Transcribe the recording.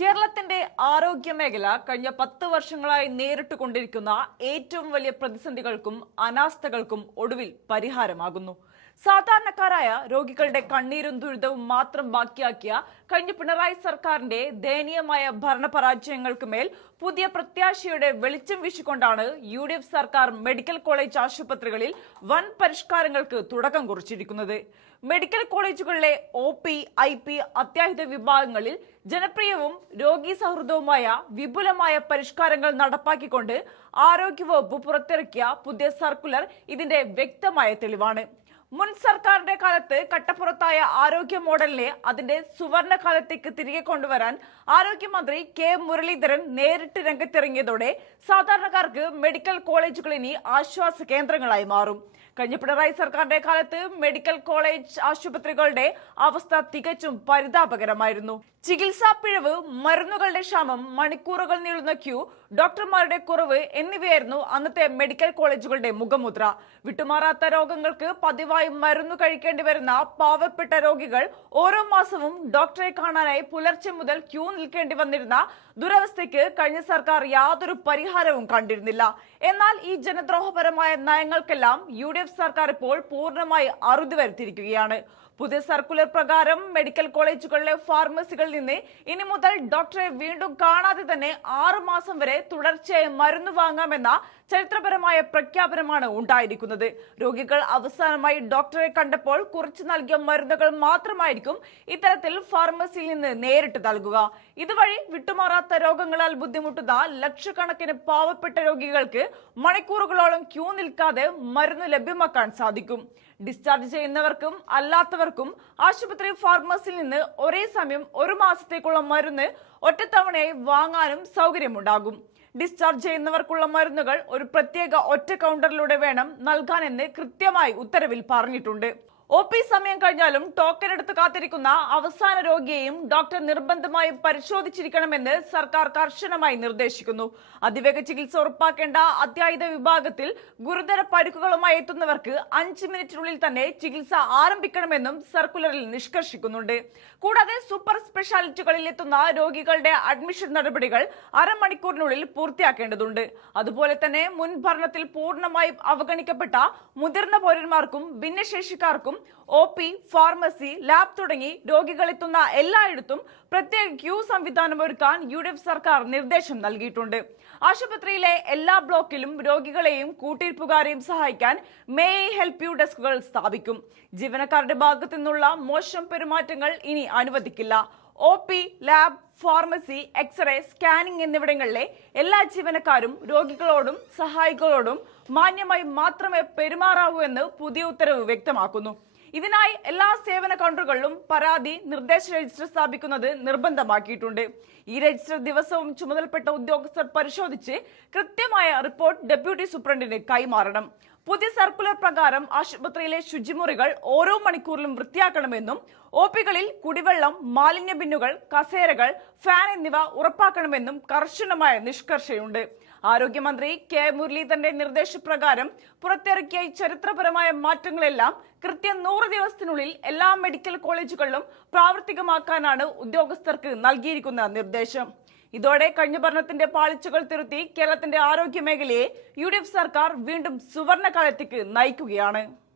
കേരളത്തിന്റെ ആരോഗ്യ മേഖല കഴിഞ്ഞ 10 വർഷങ്ങളായി നേരിട്ടുകൊണ്ടിരിക്കുന്ന ഏറ്റവും വലിയ പ്രതിസന്ധികൾക്കും അനാസ്ഥകൾക്കും ഒടുവിൽ പരിഹാരമാകുന്നു. സാധാരണക്കാരായ രോഗികളുടെ കണ്ണീരും ദുരിതവും മാത്രം ബാക്കിയാക്കിയ കഴിഞ്ഞ പിണറായി സർക്കാരിന്റെ ദയനീയമായ ഭരണപരാജയങ്ങൾക്ക് മേൽ പുതിയ പ്രത്യാശയുടെ വെളിച്ചം വീശിക്കൊണ്ടാണ് UDF സർക്കാർ മെഡിക്കൽ കോളേജ് ആശുപത്രികളിൽ വൻ പരിഷ്കാരങ്ങൾക്ക് തുടക്കം കുറിച്ചിരിക്കുന്നത്. മെഡിക്കൽ കോളേജുകളിലെ OP, IP, അത്യാഹിത വിഭാഗങ്ങളിൽ ജനപ്രിയവും രോഗി സൗഹൃദവുമായ വിപുലമായ പരിഷ്കാരങ്ങൾ നടപ്പാക്കിക്കൊണ്ട് ആരോഗ്യവകുപ്പ് പുറത്തിറക്കിയ പുതിയ സർക്കുലർ ഇതിന്റെ വ്യക്തമായ തെളിവാണ്. മുൻ സർക്കാരിന്റെ കാലത്ത് കട്ടപ്പുറത്തായ ആരോഗ്യ മോഡലിനെ അതിന്റെ സുവർണ കാലത്തേക്ക് തിരികെ കൊണ്ടുവരാൻ ആരോഗ്യമന്ത്രി K. മുരളീധരൻ നേരിട്ട് രംഗത്തിറങ്ങിയതോടെ സാധാരണക്കാർക്ക് മെഡിക്കൽ കോളേജുകൾ ഇനി ആശ്വാസ കേന്ദ്രങ്ങളായി മാറും. കഴിഞ്ഞ പിണറായി സർക്കാരിന്റെ കാലത്ത് മെഡിക്കൽ കോളേജ് ആശുപത്രികളുടെ അവസ്ഥ തികച്ചും പരിതാപകരമായിരുന്നു. ചികിത്സാ പിഴവ്, മരുന്നുകളുടെ ക്ഷാമം, മണിക്കൂറുകൾ നീളുന്ന ക്യൂ, ഡോക്ടർമാരുടെ കുറവ് എന്നിവയായിരുന്നു അന്നത്തെ മെഡിക്കൽ കോളേജുകളുടെ മുഖമുദ്ര. വിട്ടുമാറാത്ത രോഗങ്ങൾക്ക് പതിവായി മരുന്ന് കഴിക്കേണ്ടി വരുന്ന പാവപ്പെട്ട രോഗികൾ ഓരോ മാസവും ഡോക്ടറെ കാണാനായി പുലർച്ചെ മുതൽ ക്യൂ നിൽക്കേണ്ടി വന്നിരുന്ന ദുരവസ്ഥയ്ക്ക് കഴിഞ്ഞ സർക്കാർ യാതൊരു പരിഹാരവും കണ്ടിരുന്നില്ല. എന്നാൽ ഈ ജനദ്രോഹപരമായ നയങ്ങൾക്കെല്ലാം UDF സർക്കാർ ഇപ്പോൾ പൂർണ്ണമായി അറുതി വരുത്തിയിരിക്കുകയാണ്. പുതിയ സർക്കുലർ പ്രകാരം മെഡിക്കൽ കോളേജുകളിലെ ഫാർമസികളിൽ നിന്ന് ഇനി മുതൽ ഡോക്ടറെ വീണ്ടും കാണാതെ തന്നെ 6 മാസം വരെ തുടർച്ചയായി മരുന്ന് വാങ്ങാമെന്ന ചരിത്രപരമായ പ്രഖ്യാപനമാണ് ഉണ്ടായിരിക്കുന്നത്. രോഗികൾ അവസാനമായി ഡോക്ടറെ കണ്ടപ്പോൾ കുറിച്ചു നൽകിയ മരുന്നുകൾ മാത്രമായിരിക്കും ഇത്തരത്തിൽ ഫാർമസിയിൽ നിന്ന് നേരിട്ട് നൽകുക. ഇതുവഴി വിട്ടുമാറാത്ത രോഗങ്ങളാൽ ബുദ്ധിമുട്ടുന്ന ലക്ഷക്കണക്കിന് പാവപ്പെട്ട രോഗികൾക്ക് മണിക്കൂറുകളോളം ക്യൂ നിൽക്കാതെ മരുന്ന് ലഭ്യമാക്കാൻ സാധിക്കും. ഡിസ്ചാർജ് ചെയ്യുന്നവർക്കും അല്ലാത്തവർക്കും ആശുപത്രി ഫാർമസിയിൽ നിന്ന് ഒരേ സമയം 1 മാസത്തേക്കുള്ള മരുന്ന് ഒറ്റത്തവണയായി വാങ്ങാനും സൗകര്യമുണ്ടാകും. ഡിസ്ചാർജ് ചെയ്യുന്നവർക്കുള്ള മരുന്നുകൾ ഒരു പ്രത്യേക ഒറ്റ കൗണ്ടറിലൂടെ വേണം നൽകാനെന്ന് കൃത്യമായി ഉത്തരവിൽ പറഞ്ഞിട്ടുണ്ട്. OP സമയം കഴിഞ്ഞാലും ടോക്കൺ എടുത്ത് കാത്തിരിക്കുന്ന അവസാന രോഗിയെയും ഡോക്ടർ നിർബന്ധമായും പരിശോധിച്ചിരിക്കണമെന്ന് സർക്കാർ കർശനമായി നിർദ്ദേശിക്കുന്നു. അതിവേഗ ചികിത്സ ഉറപ്പാക്കേണ്ട അത്യാഹിത വിഭാഗത്തിൽ ഗുരുതര പരിക്കുകളുമായി എത്തുന്നവർക്ക് 5 മിനിറ്റിനുള്ളിൽ തന്നെ ചികിത്സ ആരംഭിക്കണമെന്നും സർക്കുലറിൽ നിഷ്കർഷിക്കുന്നുണ്ട്. കൂടാതെ സൂപ്പർ സ്പെഷ്യാലിറ്റികളിൽ എത്തുന്ന രോഗികളുടെ അഡ്മിഷൻ നടപടികൾ അരമണിക്കൂറിനുള്ളിൽ പൂർത്തിയാക്കേണ്ടതുണ്ട്. അതുപോലെ തന്നെ മുൻ ഭരണത്തിൽ പൂർണ്ണമായും അവഗണിക്കപ്പെട്ട മുതിർന്ന പൗരന്മാർക്കും ഭിന്നശേഷിക്കാർക്കും OP, ഫാർമസി, ലാബ് തുടങ്ങി രോഗികളെത്തുന്ന എല്ലായിടത്തും പ്രത്യേക ക്യൂ സംവിധാനം ഒരുക്കാൻ UDF സർക്കാർ നിർദ്ദേശം നൽകിയിട്ടുണ്ട്. ആശുപത്രിയിലെ എല്ലാ ബ്ലോക്കിലും രോഗികളെയും കൂട്ടിരിപ്പുകാരെയും സഹായിക്കാൻ മേ ഐ ഹെൽപ്പ് യു ഡെസ്കുകൾ സ്ഥാപിക്കും. ജീവനക്കാരുടെ ഭാഗത്തു നിന്നുള്ള മോശം പെരുമാറ്റങ്ങൾ ഇനി അനുവദിക്കില്ല. OP, lab, pharmacy, x-ray, scanning എന്നിവിടങ്ങളിലെ എല്ലാ ജീവനക്കാരും രോഗികളോടും സഹായികളോടും മാന്യമായി മാത്രമേ പെരുമാറാവൂ എന്ന് പുതിയ ഉത്തരവ് വ്യക്തമാക്കുന്നു. ഇതിനായി എല്ലാ സേവന കൗണ്ടറുകളിലും പരാതി നിർദ്ദേശ രജിസ്റ്റർ സ്ഥാപിക്കുന്നത് നിർബന്ധമാക്കിയിട്ടുണ്ട്. ഈ രജിസ്റ്റർ ദിവസവും ചുമതലപ്പെട്ട ഉദ്യോഗസ്ഥർ പരിശോധിച്ച് കൃത്യമായ റിപ്പോർട്ട് ഡെപ്യൂട്ടി സൂപ്രണ്ടിന് കൈമാറണം. പുതിയ സർക്കുലർ പ്രകാരം ആശുപത്രിയിലെ ശുചിമുറികൾ ഓരോ മണിക്കൂറിലും വൃത്തിയാക്കണമെന്നും OPകളിൽ കുടിവെള്ളം, മാലിന്യ ബിന്നുകൾ, കസേരകൾ, ഫാൻ എന്നിവ ഉറപ്പാക്കണമെന്നും കർശനമായ നിഷ്കർഷയുണ്ട്. ആരോഗ്യമന്ത്രി K. മുരളീധരന്റെ നിർദ്ദേശപ്രകാരം പുറത്തിറക്കിയ ചരിത്രപരമായ മാറ്റങ്ങളെല്ലാം കൃത്യം 100 ദിവസത്തിനുള്ളിൽ എല്ലാ മെഡിക്കൽ കോളേജുകളിലും പ്രാവർത്തികമാക്കാനാണ് ഉദ്യോഗസ്ഥർക്ക് നൽകിയിരിക്കുന്ന നിർദ്ദേശം. ഇതോടെ കഴിഞ്ഞ ഭരണത്തിന്റെ പാളിച്ചകൾ തിരുത്തി കേരളത്തിന്റെ ആരോഗ്യ മേഖലയെ UDF സർക്കാർ വീണ്ടും സുവർണ കാലത്തേക്ക് നയിക്കുകയാണ്.